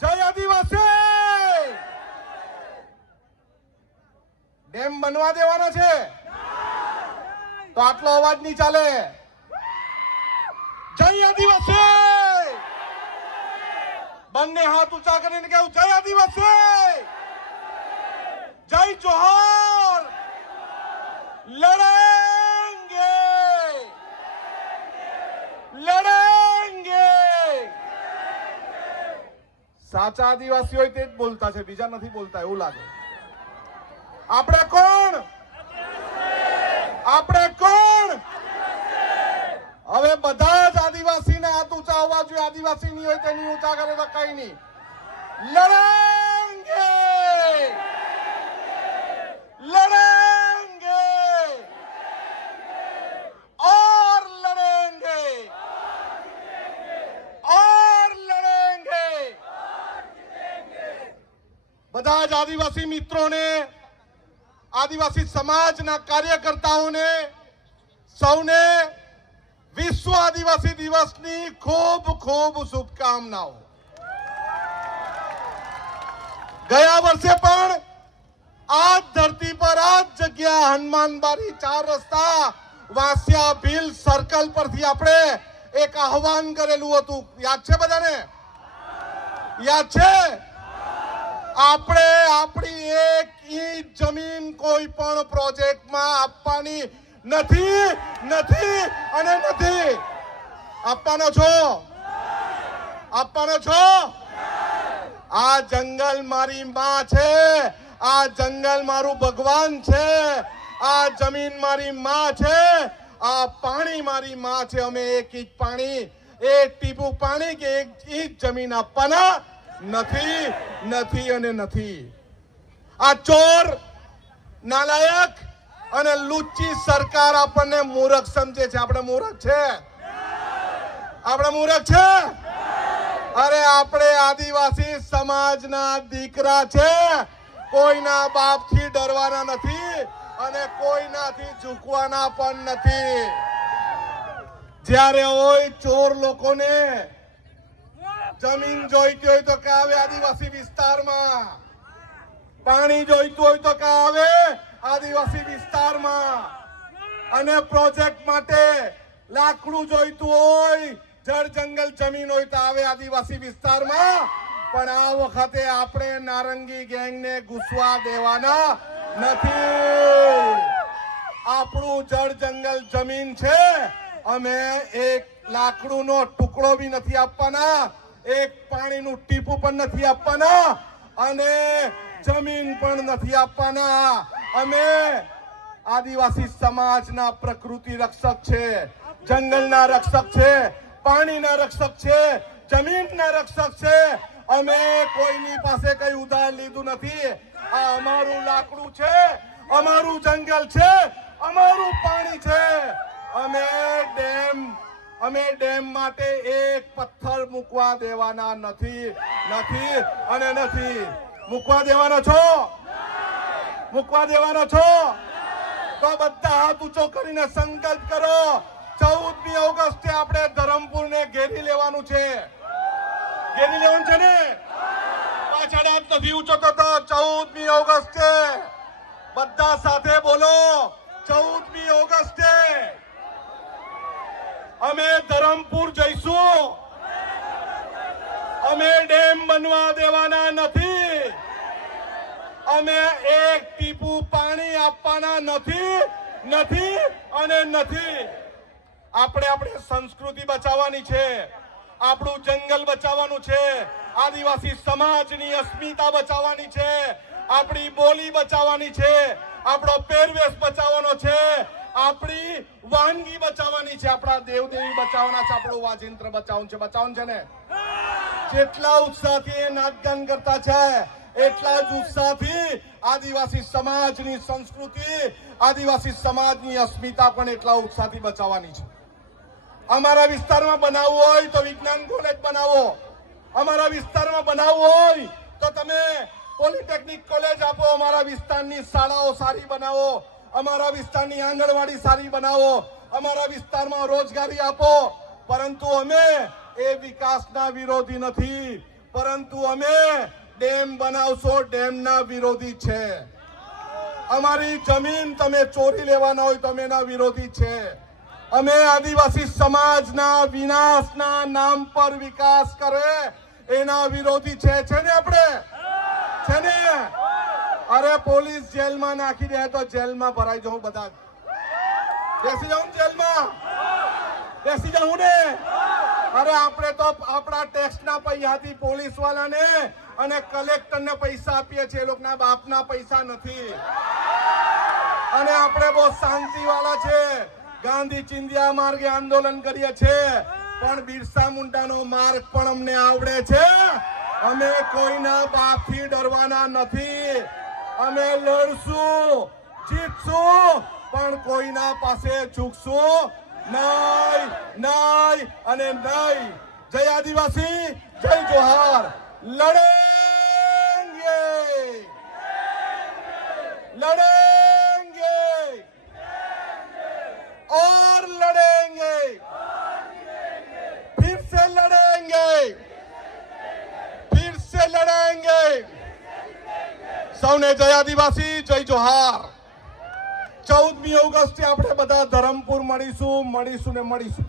જય આદિવાસી. ડેમ બનવા દેવાના છે તો આટલો અવાજ નહીં ચાલે. જય આદિવાસી. બંને હાથ ઊંચા કરીને કહ્યું જય આદિવાસી, જય જોહર. લડેંગે લડેંગે. સાચા આદિવાસી હોય તે જ બોલતા છે, બીજા નથી બોલતા એવું લાગે. આપણે કોણ? આપણે કોણ? હવે બધા જ આદિવાસીને હાથ ઊંચા હોવા જોઈએ. આદિવાસી નહીં હોય તેની ઊંચા કરે તો કઈ નહીં. લડેંગે લડેંગે और लड़ेंगे और लड़ेंगे. બધા જ આદિવાસી મિત્રોને, આદિવાસી સમાજના કાર્યકર્તાઓને સૌને વિશ્વ આદિવાસી દિવસની ખૂબ ખૂબ શુભકામનાઓ. ગયા વર્ષે પણ આ ધરતી પર આ જગ્યા હનુમાનબારી 4 રસ્તા વાસિયા ભીલ સર્કલ પરથી આપણે એક આહવાન કરેલું હતું. યાદ છે બધાને? યાદ છે? આપણે આપણી એક ઈંચ જમીન કોઈ પણ પ્રોજેક્ટમાં આપવાની નથી નથી અને નથી. આપવાનો છો? આપવાનો છો? આ જંગલ મારી માં છે, આ જંગલ મારું ભગવાન છે, આ જમીન મારી માં છે, આ પાણી મારી માં છે. અમે એક ઇંચ પાણી, એક ટીપું પાણી કે એક ઇંચ જમીન આપવાના નથી નથી અને નથી. આ ચોર, નાલાયક અને લુચ્ચી સરકાર આપણને મૂર્ખ સમજે છે. આપણે મૂર્ખ છે? આપણે મૂર્ખ છે? અરે આપણે આદિવાસી સમાજના દીકરા છે. કોઈના બાપથી ડરવાના નથી અને કોઈનાથી ઝૂકવાના પણ નથી. જ્યારે હોય ચોર લોકોને જમીન જોઈતી હોય તો કે આવે આદિવાસી વિસ્તારમાં, પાણી જોઈતું હોય તો કે આવે આદિવાસી વિસ્તારમાં, અને પ્રોજેક્ટ માટે લાકડું જોઈતું હોય, જળ જંગલ જમીન હોય તો આવે આદિવાસી વિસ્તારમાં. પણ આ વખતે આપણે નારંગી ગેંગને ઘૂસવા દેવાના નથી. આપણું જળ જંગલ જમીન છે. અમે એક લાકડુનો ટુકડો બી નથી આપવાના, એક પાણીનું ટીપું પણ નથી આપવાના અને જમીન પણ નથી આપવાના. અમે આદિવાસી સમાજના પ્રકૃતિ રક્ષક છે, જંગલના રક્ષક છે, પાણીના રક્ષક છે, જમીનના રક્ષક છે. અમે કોઈની પાસે કઈ ઉધાર લીધું નથી. આ અમારું લાકડું છે, અમારું જંગલ છે, અમારું પાણી છે. અમે ડેમ માટે એક પથ્થર મૂકવા દેવાના નથી નથી અને નથી. મૂકવા દેવાનો છો? મૂકવા દેવાનો છો? તો બધા હાથ ઊંચો કરીને સંકલ્પ કરો. 14મી ઓગસ્ટે આપણે ધરમપુરને ઘેરી લેવાનું છે. ઘેરી લેવાનું છે ને? પાછળ હાથ નથી ઊંચો થતો. 14મી ઓગસ્ટે બધા સાથે બોલો. 14મી ઓગસ્ટે અમે ધરમપુર જઈશું. અમે ડેમ બનવા દેવાના નથી. અમે એક ટીપું પાણી આપવાના નથી નથી અને નથી. આપણે આપણી સંસ્કૃતિ બચાવવાની છે, આપણું જંગલ બચાવવાનું છે, આદિવાસી સમાજની અસ્મિતા બચાવવાની છે, આપણી બોલી બચાવવાની છે, આપણો પહેરવેશ બચાવવાનો છે, આપણી વાનગી બચાવવાની છે, આપણા દેવદેવી બચાવવાના છે, આપણું વાજિંત્ર બચાવવાનું છે. બચાવવાનું છે ને? જેટલા ઉત્સાહથી એ નાચગાન કરતા છે એટલા જ ઉત્સાહથી આદિવાસી સમાજની સંસ્કૃતિ, આદિવાસી સમાજની અસ્મિતા પણ એટલા ઉત્સાહથી બચાવવાની છે. અમારા વિસ્તારમાં બનાવવું હોય તો વિજ્ઞાન કોલેજ બનાવો. અમારા વિસ્તારમાં બનાવવું હોય તો તમે પોલિટેકનિક કોલેજ આપો. અમારા વિસ્તારની શાળાઓ સારી બનાવો. અમારા વિસ્તારની આંગણવાડી સારી બનાવો. અમારા વિસ્તારમાં રોજગારી આપો. પરંતુ અમે એ વિકાસના વિરોધી નથી. પરંતુ અમે ડેમ બનાવશો ડેમના વિરોધી છે. અમારી જમીન તમે ચોરી લેવાના હોય તો અમે એના વિરોધી છે. અમે આદિવાસી સમાજના વિનાશના નામ પર વિકાસ કરે એના વિરોધી છે ને આપણે છે ને. અરે પોલીસ જેલમાં નાખી દે તો જેલમાં ભરાઈ જાઉં, બધા બેસી જાઉં જેલમાં, બેસી જાઉં ને. અરે આપણે તો આપણા ટેક્સના પૈસાથી પોલીસ વાળાને અને કલેક્ટરને પૈસા આપીએ છીએ, એ લોકોના બાપના પૈસા નથી. અને આપણે બહુ શાંતિ વાળા છે. ગાંધી ચિંધ્યા માર્ગે આંદોલન કરીએ છીએ, પણ બિરસા મુંડાનો માર્ગ પણ અમને આવડે છે. અમે કોઈના બાપથી ડરવાના નથી. અમે લડશું, જીતશું, પણ કોઈના પાસે ઝૂકશું નહીં, નહીં અને નહીં. જય આદિવાસી, જય જોહાર. લડેંગે, લડેંगे और लड़ेंगे, फिर से लड़ेंगे, फिर से लड़ेंगे. સૌને જય આદિવાસી, જય જોહાર. 14મી ઓગસ્ટે આપણે બધા ધરમપુર મળીશું ને મળીશું.